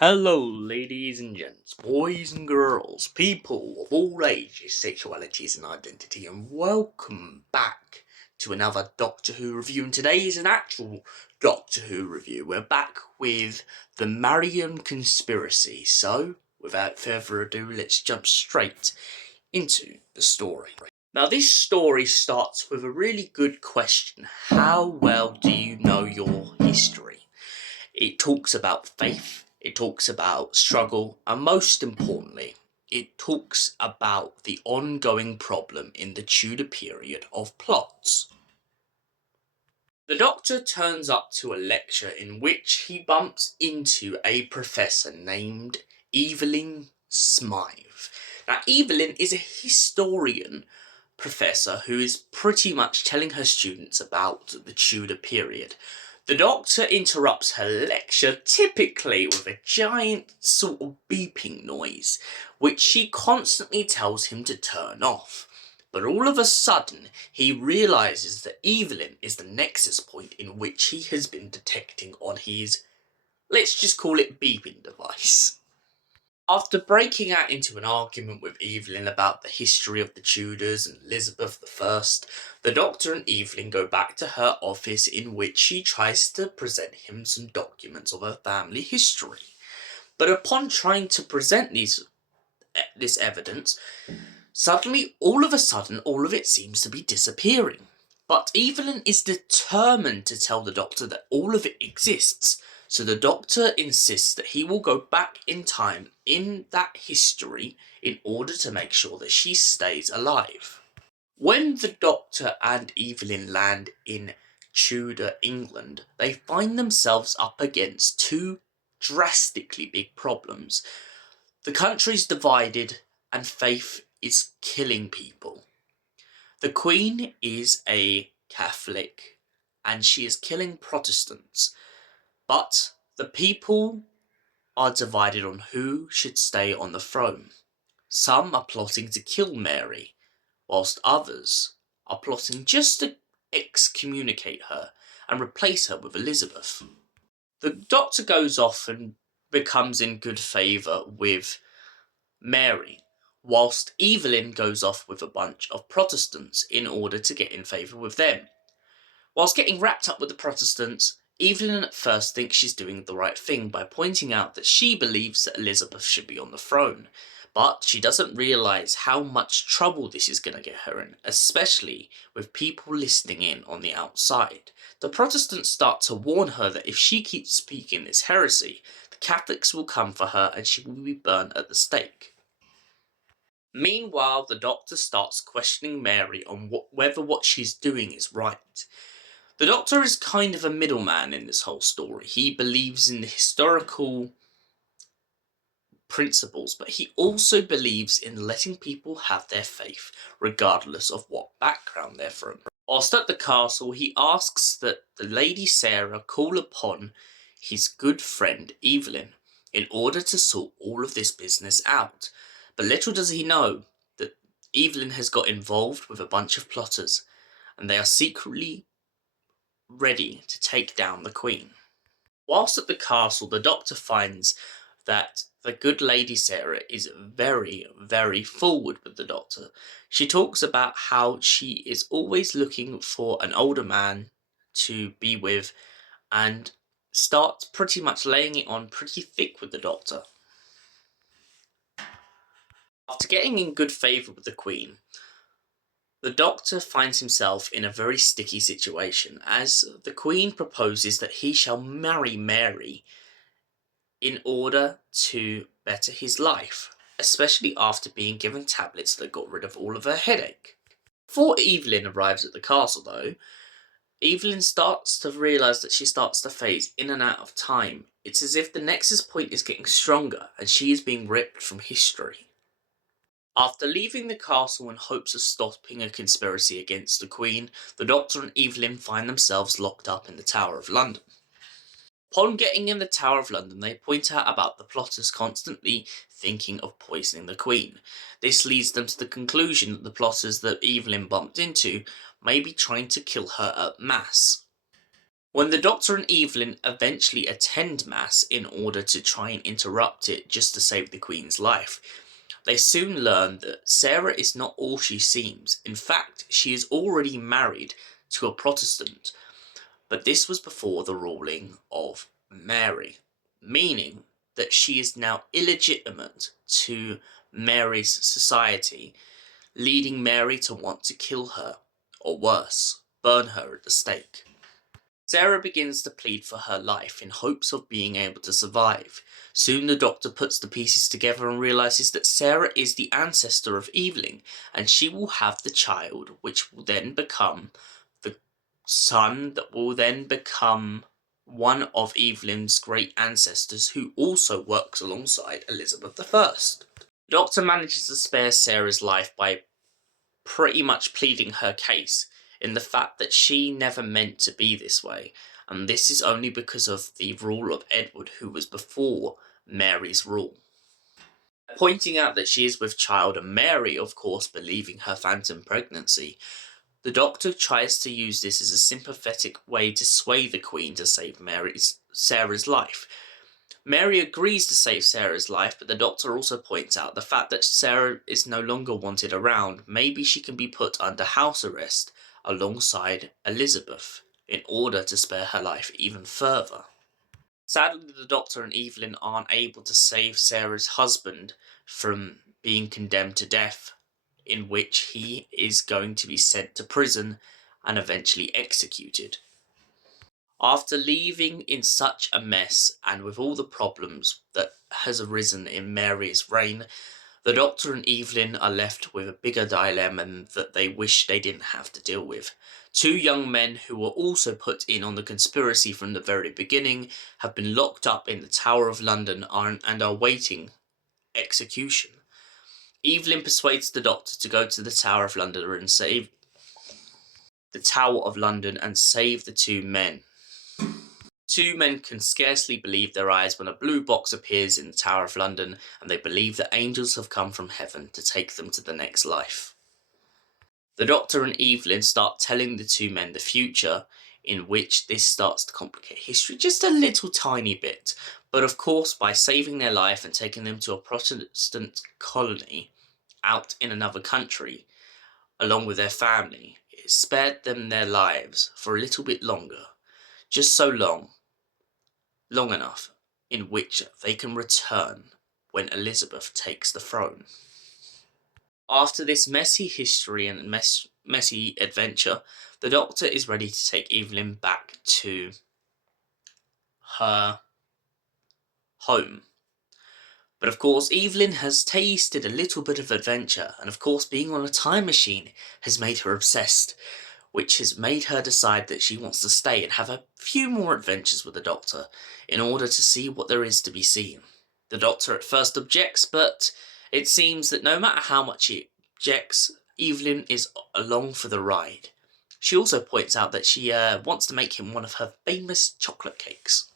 Hello, ladies and gents, boys and girls, people of all ages, sexualities and identity, and welcome back to another Doctor Who review. And today is an actual Doctor Who review. We're back with the Marian conspiracy. So, without further ado, let's jump straight into the story. Now, this story starts with a really good question. How well do you know your history? It talks about faith, it talks about struggle, and most importantly, it talks about the ongoing problem in the Tudor period of plots. The Doctor turns up to a lecture in which he bumps into a professor named Evelyn Smyth. Now, Evelyn is a historian professor who is pretty much telling her students about the Tudor period. The Doctor interrupts her lecture, typically with a giant sort of beeping noise, which she constantly tells him to turn off. But all of a sudden, he realises that Evelyn is the nexus point in which he has been detecting on his, let's just call it, beeping device. After breaking out into an argument with Evelyn about the history of the Tudors and Elizabeth I, the Doctor and Evelyn go back to her office in which she tries to present him some documents of her family history. But upon trying to present this evidence, suddenly, all of it seems to be disappearing. But Evelyn is determined to tell the Doctor that all of it exists, so the Doctor insists that he will go back in time in that history in order to make sure that she stays alive. When the Doctor and Evelyn land in Tudor England, they find themselves up against two drastically big problems. The country's divided and faith is killing people. The Queen is a Catholic and she is killing Protestants, but the people are divided on who should stay on the throne. Some are plotting to kill Mary, whilst others are plotting just to excommunicate her and replace her with Elizabeth. The Doctor goes off and becomes in good favour with Mary, whilst Evelyn goes off with a bunch of Protestants in order to get in favour with them. Whilst getting wrapped up with the Protestants, Evelyn at first thinks she's doing the right thing by pointing out that she believes that Elizabeth should be on the throne, but she doesn't realise how much trouble this is going to get her in, especially with people listening in on the outside. The Protestants start to warn her that if she keeps speaking this heresy, the Catholics will come for her and she will be burnt at the stake. Meanwhile, the Doctor starts questioning Mary on whether what she's doing is right. The Doctor is kind of a middleman in this whole story. He believes in the historical principles, but he also believes in letting people have their faith, regardless of what background they're from. Whilst at the castle, he asks that the Lady Sarah call upon his good friend Evelyn in order to sort all of this business out. But little does he know that Evelyn has got involved with a bunch of plotters, and they are secretly ready to take down the Queen. Whilst at the castle, the Doctor finds that the good Lady Sarah is very, very forward with the Doctor. She talks about how she is always looking for an older man to be with and starts pretty much laying it on pretty thick with the Doctor. After getting in good favour with the Queen, the Doctor finds himself in a very sticky situation as the Queen proposes that he shall marry Mary in order to better his life, especially after being given tablets that got rid of all of her headache. Before Evelyn arrives at the castle though, Evelyn starts to realise that she starts to phase in and out of time. It's as if the Nexus point is getting stronger and she is being ripped from history. After leaving the castle in hopes of stopping a conspiracy against the Queen, the Doctor and Evelyn find themselves locked up in the Tower of London. Upon getting in the Tower of London, they point out about the plotters constantly thinking of poisoning the Queen. This leads them to the conclusion that the plotters that Evelyn bumped into may be trying to kill her en masse. When the Doctor and Evelyn eventually attend Mass in order to try and interrupt it just to save the Queen's life, they soon learn that Sarah is not all she seems. In fact, she is already married to a Protestant, but this was before the ruling of Mary, meaning that she is now illegitimate to Mary's society, leading Mary to want to kill her, or worse, burn her at the stake. Sarah begins to plead for her life in hopes of being able to survive. Soon the Doctor puts the pieces together and realizes that Sarah is the ancestor of Evelyn, and she will have the child, which will then become the son that will then become one of Evelyn's great ancestors, who also works alongside Elizabeth I. The Doctor manages to spare Sarah's life by pretty much pleading her case in the fact that she never meant to be this way, and this is only because of the rule of Edward, who was before Mary's rule. Pointing out that she is with child, and Mary, of course, believing her phantom pregnancy, the Doctor tries to use this as a sympathetic way to sway the Queen to save Sarah's life. Mary agrees to save Sarah's life, but the Doctor also points out the fact that Sarah is no longer wanted around. Maybe she can be put under house arrest alongside Elizabeth in order to spare her life even further. Sadly, the Doctor and Evelyn aren't able to save Sarah's husband from being condemned to death, in which he is going to be sent to prison and eventually executed. After leaving in such a mess, and with all the problems that has arisen in Mary's reign, the Doctor and Evelyn are left with a bigger dilemma that they wish they didn't have to deal with. Two young men who were also put in on the conspiracy from the very beginning have been locked up in the Tower of London and are waiting execution. Evelyn persuades the Doctor to go to the Tower of London and save the two men. Two men can scarcely believe their eyes when a blue box appears in the Tower of London, and they believe that angels have come from heaven to take them to the next life. The Doctor and Evelyn start telling the two men the future, in which this starts to complicate history just a little tiny bit. But of course, by saving their life and taking them to a Protestant colony out in another country, along with their family, it spared them their lives for a little bit longer. Just so long enough in which they can return when Elizabeth takes the throne. After this messy history and messy adventure, the Doctor is ready to take Evelyn back to her home. But of course, Evelyn has tasted a little bit of adventure, and of course being on a time machine has made her obsessed, which has made her decide that she wants to stay and have a few more adventures with the Doctor in order to see what there is to be seen. The Doctor at first objects, but it seems that no matter how much he objects, Evelyn is along for the ride. She also points out that she wants to make him one of her famous chocolate cakes.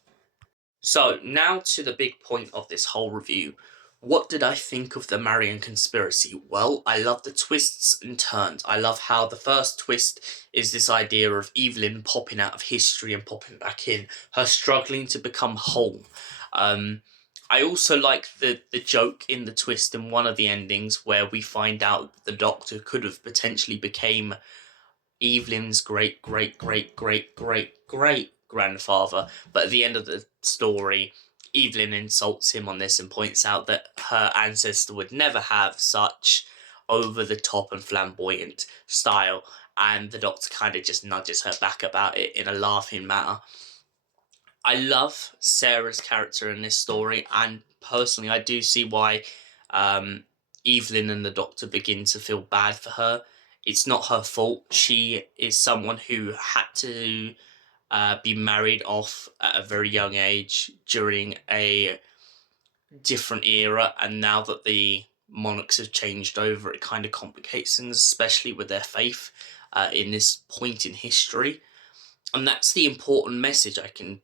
So, now to the big point of this whole review. What did I think of the Marian conspiracy? Well, I love the twists and turns. I love how the first twist is this idea of Evelyn popping out of history and popping back in, her struggling to become whole. I also like the joke in the twist in one of the endings where we find out that the Doctor could have potentially became Evelyn's great grandfather, but at the end of the story, Evelyn insults him on this and points out that her ancestor would never have such over-the-top and flamboyant style, and the Doctor kind of just nudges her back about it in a laughing manner. I love Sarah's character in this story, and personally I do see why Evelyn and the Doctor begin to feel bad for her. It's not her fault. She is someone who had to be married off at a very young age during a different era, and now that the monarchs have changed over, it kind of complicates things, especially with their faith in this point in history. And that's the important message I can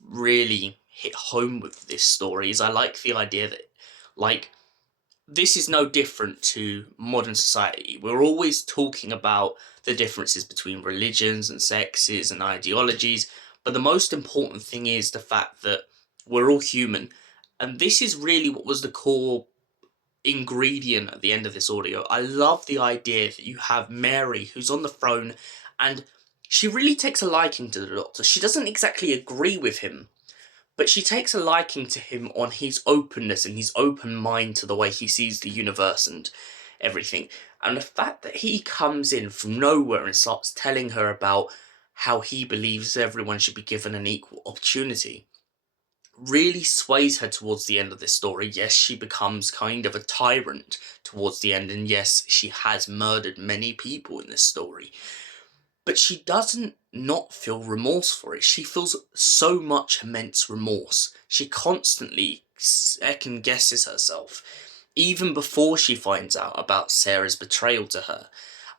really hit home with this story, is I like the idea that, like, this is no different to modern society. We're always talking about the differences between religions and sexes and ideologies, But the most important thing is the fact that we're all human, and this is really what was the core ingredient at the end of this audio. I love the idea that you have Mary who's on the throne, and she really takes a liking to the Doctor. She doesn't exactly agree with him, but she takes a liking to him on his openness and his open mind to the way he sees the universe and everything. And the fact that he comes in from nowhere and starts telling her about how he believes everyone should be given an equal opportunity really sways her towards the end of this story. Yes, she becomes kind of a tyrant towards the end, and yes, she has murdered many people in this story. But she doesn't not feel remorse for it. She feels so much immense remorse. She constantly second guesses herself, even before she finds out about Sarah's betrayal to her.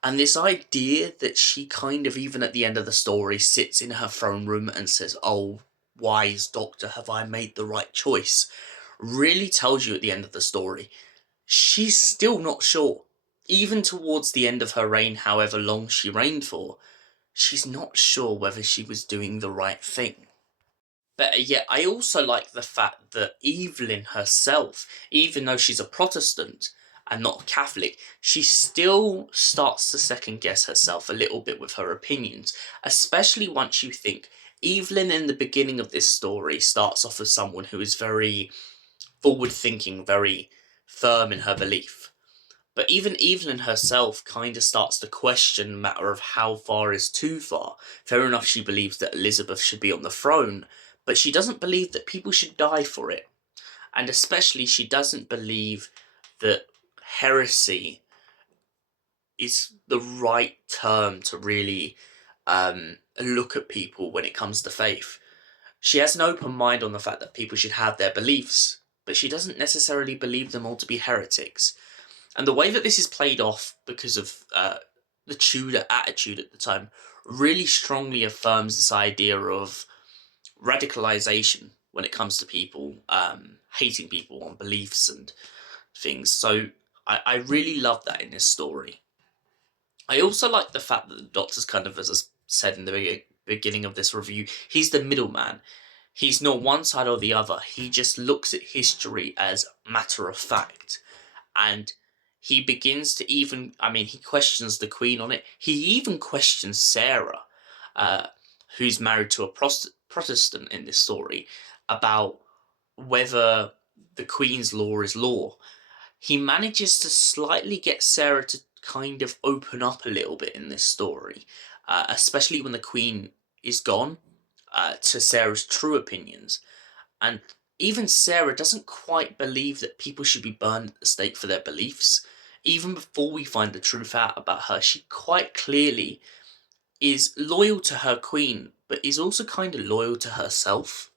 And this idea that she kind of, even at the end of the story, sits in her throne room and says, "Oh, wise doctor, have I made the right choice?" really tells you at the end of the story, she's still not sure. Even towards the end of her reign, however long she reigned for, she's not sure whether she was doing the right thing. But yet, I also like the fact that Evelyn herself, even though she's a Protestant and not a Catholic, she still starts to second guess herself a little bit with her opinions, especially once you think Evelyn in the beginning of this story starts off as someone who is very forward thinking, very firm in her belief. But even Evelyn herself kind of starts to question the matter of how far is too far. Fair enough, she believes that Elizabeth should be on the throne, but she doesn't believe that people should die for it. And especially, she doesn't believe that heresy is the right term to really look at people when it comes to faith. She has an open mind on the fact that people should have their beliefs, but she doesn't necessarily believe them all to be heretics. And the way that this is played off because of the Tudor attitude at the time really strongly affirms this idea of radicalization when it comes to people hating people on beliefs and things. So I really love that in this story. I also like the fact that the Doctor's kind of, as I said in the beginning of this review, he's the middleman. He's not one side or the other. He just looks at history as matter of fact. And he begins to even, he questions the Queen on it. He even questions Sarah, who's married to a Protestant in this story, about whether the Queen's law is law. He manages to slightly get Sarah to kind of open up a little bit in this story, especially when the Queen is gone, to Sarah's true opinions. And even Sarah doesn't quite believe that people should be burned at the stake for their beliefs. Even before we find the truth out about her, she quite clearly is loyal to her queen, but is also kind of loyal to herself.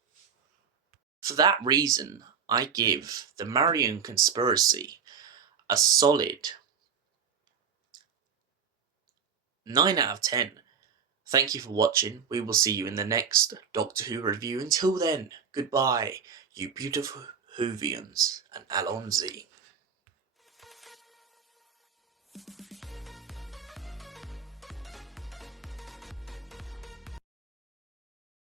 For that reason, I give the Marian conspiracy a solid 9 out of 10. Thank you for watching. We will see you in the next Doctor Who review. Until then, goodbye, you beautiful Whovians, and Alonzi.